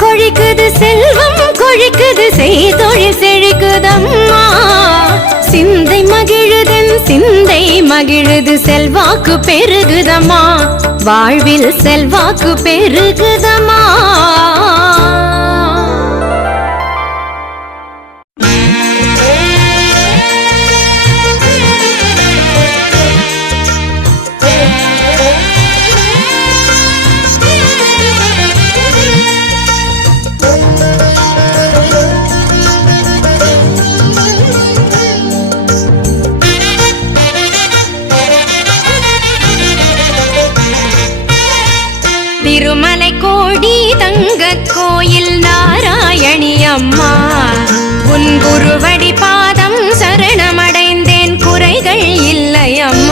கொழிக்குது செல்வம் கொழிக்குது செய்தொழில் செழிக்குதம்மா. சிந்தை மகிழுதன் சிந்தை மகிழுது செல்வாக்கு பெருகுதம்மா. வாழ்வில் செல்வாக்கு பெருகுதம்மா. திருமலை கோடி தங்க கோயில் நாராயணி அம்மா. உன் குருவடி பாதம் சரணமடைந்தேன் குறைகள் இல்லை அம்மா.